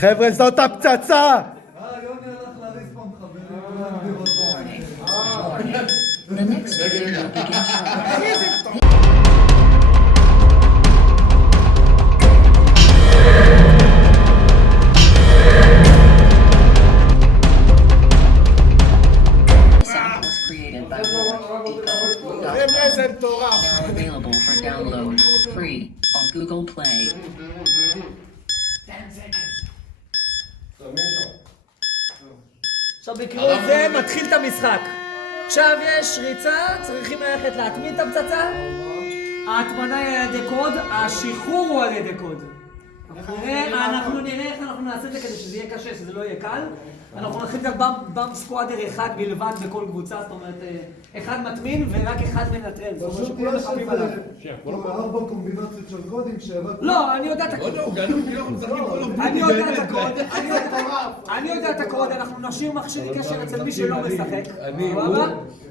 חבר'ה, זאת הפצצה! יוני הלך להריספון חברים. The next video begins. Sound was created by זה מטורף. now available for download free on Google Play. עכשיו בקריאות זה מתחיל את המשחק. עכשיו יש ריצה, צריכים ללכת להטמין את הפצצה. ההטמנה היא על ידי קוד, השחרור הוא על ידי קוד. אנחנו נראה איך אנחנו נעשה את זה כדי שזה יהיה קשה, שזה לא יהיה קל. אנחנו נכין את באמפ סקואדר אחד בלבד בכל קבוצה, זאת אומרת, אחד מטמין ורק אחד מנטרל. זאת אומרת שכולם מחפים עליו. 4 קומבינציות של קודים שהבאת. לא, אני יודע את הקוד. אני יודע את הקוד. אני יודע את הקוד, אנחנו נשאיר מכשיר קשר אצל מי שלא משחק. אני, הוא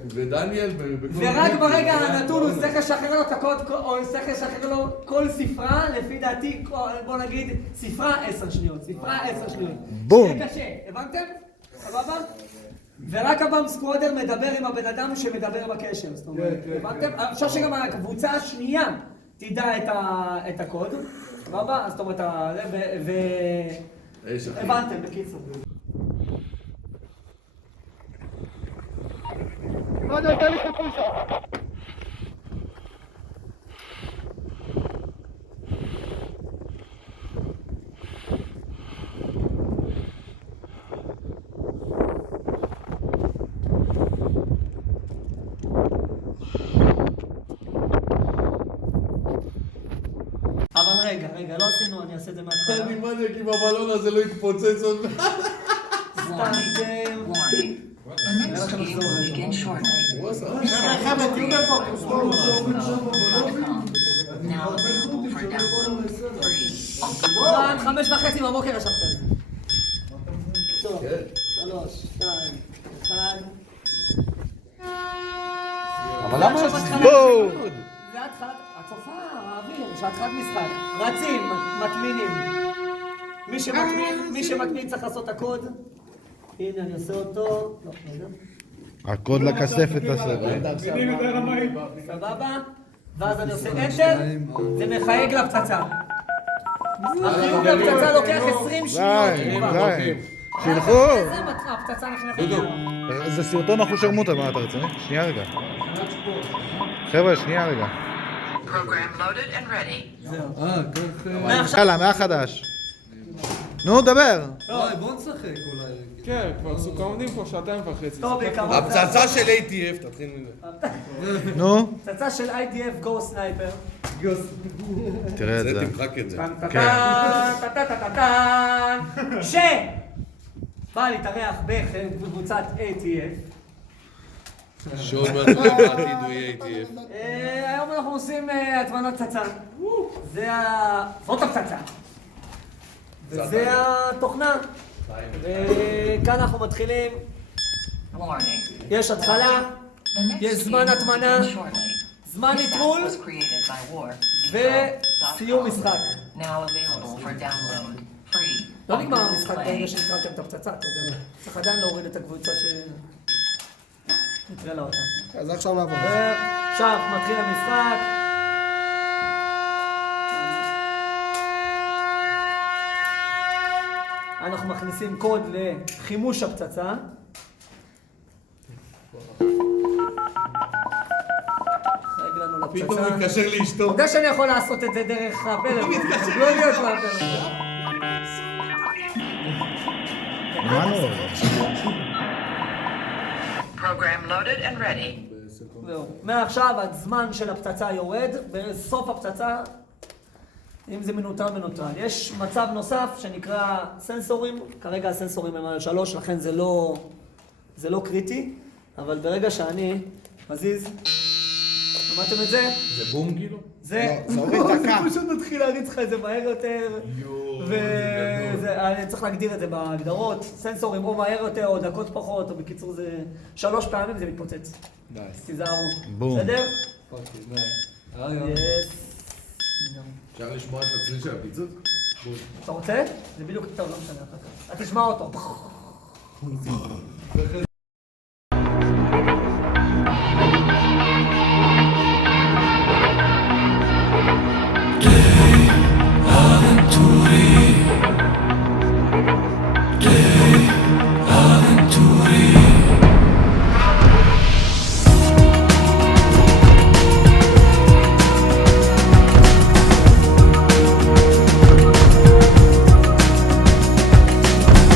ודניאל. ורק ברגע הנתון הוא צריך לשחרר לו את הקוד, או צריך לשחרר לו כל ספרה, לפי דעתי, בוא נגיד, ספרה 10 שניות. ספרה 10 שניות. בום. שיהיה קשה, הבנתם? סבבה? ורק הבאמפ סקואדר מדבר עם הבן אדם שמדבר בקשר, זאת אומרת, הבנתם? אני חושב שגם הקבוצה השנייה תדע את הקוד, סבבה? אז זאת אומרת, הבנתם, בקיצור. רגע, לא עשינו, אני אעשה את זה מההתחלה. אני מניאק עם הבלון הזה לא יתפוצץ עוד סטארטם. The next game will begin shortly. חבר'ה, תהיו בפוקוס. Now available for download free on Google Play. 5:30 בבוקר ישבתי על זה. טוב, 3, 2, 1. אבל למה? בואו! זה התחלת, הצופה, האוויר, שהתחלת משחק. רצים, מטמינים. מי שמטמין צריך לעשות את הקוד. הנה, אני עושה אותו. לא, רגע. הקוד לכספת הזה. סבבה? ואז אני עושה אנטר, זה מחייג לפצצה. החיוג לפצצה לוקח 20 שניות. די. שילכו! הפצצה נכנסת. זה סרטון אחושרמוטה, מה אתה רציני? שנייה רגע. חבר'ה, שנייה רגע. Program loaded and ready. כך... יאללה, מה חדש? נו, דבר! בוא נשחק אולי. כן, כבר עומדים פה 2.5. טוב, בעיקרון. הפצצה של ATF, תתחיל מזה. נו? פצצה של IDF Go Sniper. תראה את זה. תמחק את זה. ש! בא להתארח בקבוצת ATF. שעוד מעט בעתיד הוא יהיה ATF. היום אנחנו עושים הטמנת פצצה. זאת הפצצה. וזה התוכנה. וכאן אנחנו מתחילים. Warning. יש התחלה, The next יש game זמן will הטמנה, begin shortly. זמן This app ניטרול was created by War. וסיום משחק. Now available for download free. לא on נגמר Google המשחק Play. ברגע שהתחלתם את הפצצה, אתה יודע. צריך עדיין להוריד את הקבוצה נטרלה אותה. אז עכשיו לעבור. עכשיו מתחיל המשחק. אנחנו מכניסים קוד לחימוש הפצצה. חייג לנו פתאום לפצצה. מתקשר לאשתו. אתה יודע שאני יכול לעשות את זה דרך הפלאפון. לא להיות מהפלאפון. מה לא? Program loaded and ready. זהו. מעכשיו הזמן של הפצצה יורד, בסוף הפצצה, אם זה מנוטרל. יש מצב נוסף שנקרא סנסורים, כרגע הסנסורים הם על 3, לכן זה לא קריטי, אבל ברגע שאני מזיז, שמעתם את זה? זה בום כאילו? זה פשוט מתחיל להריץ לך את זה מהר יותר, ואני צריך להגדיר את זה בהגדרות, סנסורים או מהר יותר או דקות פחות, או בקיצור זה 3 פעמים זה מתפוצץ. תיזהרו. בום. בסדר? אוקיי, נייס. יס. אפשר לשמוע את הצליל של הפיצוץ? אתה רוצה? זה בדיוק, טוב, לא משנה. אתה תשמע אותו.